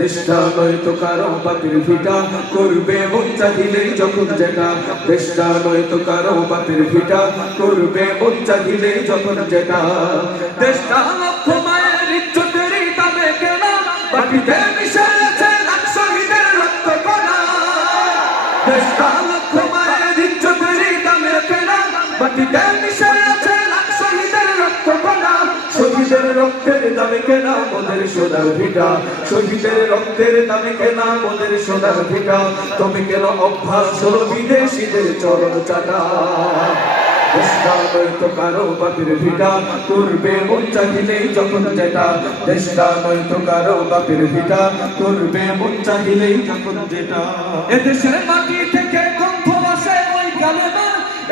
দেশটা নয়তো কারও বাপের ভিটা করবে মন চাহিলেই যখন যেটা। দেশটা নয়তো কারও বাপের ভিটা করবে মন চাহিলেই যখন যেটা। দেশটা লক্ষ মায়ের ইজ্জতেরই দামে কেনা বাকিতে মিশে আছে লাখ শহীদের রক্ত কণা। দেশটা লক্ষ মায়ের ইজ্জতেরই দামে কেনা বাকিতে মিশে শহীদের রক্তের দামে কেনা মোদের সোনার ভিটা। শহীদের রক্তের দামে কেনা মোদের সোনার ভিটা। তবে কেন অভ্যাস হলো বিদেশিদের চরণ চাটা এদেশের মাটি থেকে কণ্ঠ আসে ওই কালেমা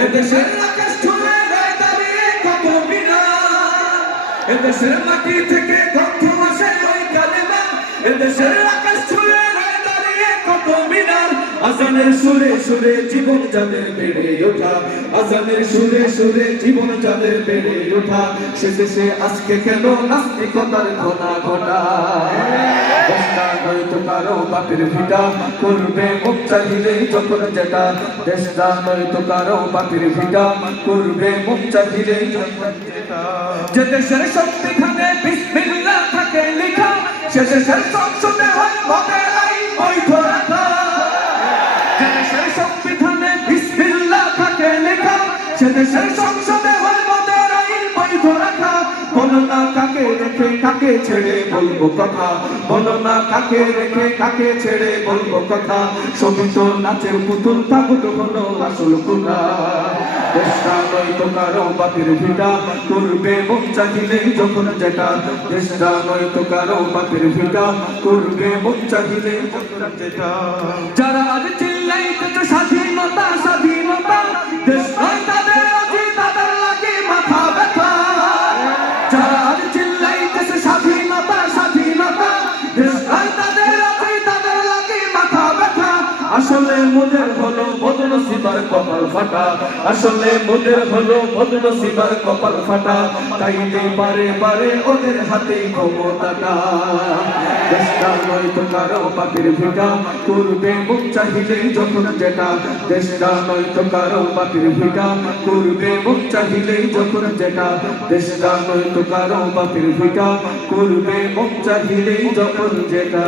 এদেশের আকাশ এদেশের মাটি থেকে কণ্ঠ আসে ওই কালেমা। এদেশের আকাশ ছুঁয়ে দেয় দাঁড়িয়ে কত মিনার। আজানের সুরে সুরে জীবন যাদের বেড়ে ওঠা। আজানের সুরে সুরে জীবন যাদের বেড়ে ওঠা। সে দেশে আজকে কেন নাস্তিকতার ঘনা ঘটা? দেশটা নয়তো কারও বাপের ভিটা। করবে মুখ চাহিলেই যখন যেটা। দেশটা নয়তো কারও বাপের ভিটা। করবে মুখ চাহিলেই যখন যেটা। যে দেশের সংবিধানে বিসমিল্লাহ থাকে লেখা, সে দেশের সংসদে হয় মদের আইন বৈধ রাখা যে দেশের সংবিধানে বিসমিল্লাহ থাকে আইন বৈধ রাখা বলো না কাকে রেখে, কাকে ছেড়ে বলব কথা? বলো না কাকে রেখে, কাকে ছেড়ে বলব কথা? সবই তো নাচের পুতুল থাকুক হলো আসল কুনা দেশটা নয়তো কারও বাপের ভিটা, করবে মন চাহিলেই যখন যেটা। দেশটা নয়তো কারও বাপের ভিটা, করবে মন চাহিলেই যখন যেটা। যারা আজ স্বাধীনতা স্বাধীনতা আসলে মোদের হলো বদল সিবার কপাল ফাটা। আসলে মোদের হলো বদল সিবার কপাল ফাটা। তাইলে পারে পারে ওদের হাতে ক্ষমতাটা। দেশটা নয় তো কারও বাপের ভিটা। করবে মুখ চাহিলেই যখন যেটা। দেশটা নয়তো কারও বাপের ভিটা। করবে মুখ চাহিলেই যখন যেটা। দেশটা নয়তো কারও বাপের ভিটা। করবে মুখ চাহিলেই যখন যেটা।